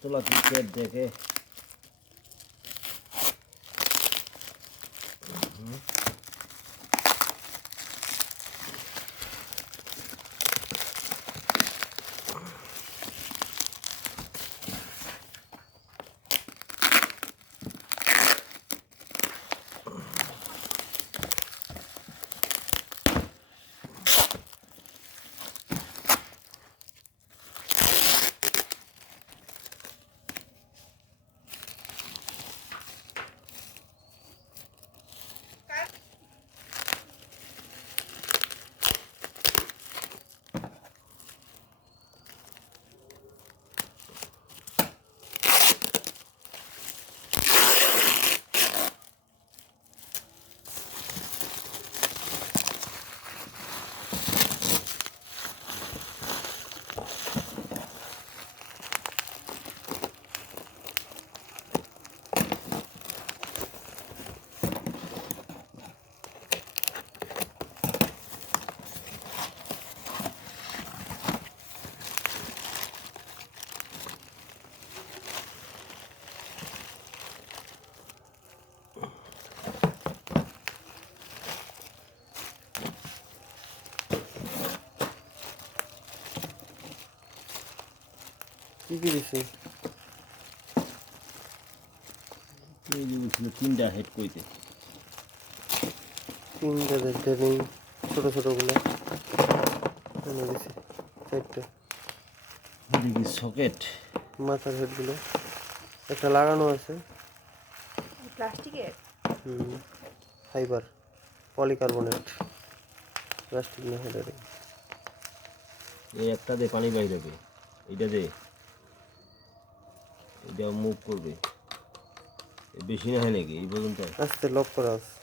তোলা ক্রিকেট দেখে কি দিছে তিনটা হেড কইতে তিনটা দেখতে নেই ছোট ছোটগুলো দিছে চারটে দেখি সকেট মাথার হেডগুলো একটা লাগানো আছে প্লাস্টিকের ফাইবার পলিকার্বনেট প্লাস্টিক না হেডার এই একটা দে পানি বাইরে হবে এইটা দে এটা মুভ করবে বেশি না হয় নাকি এই পর্যন্ত আস্তে লক করা আছে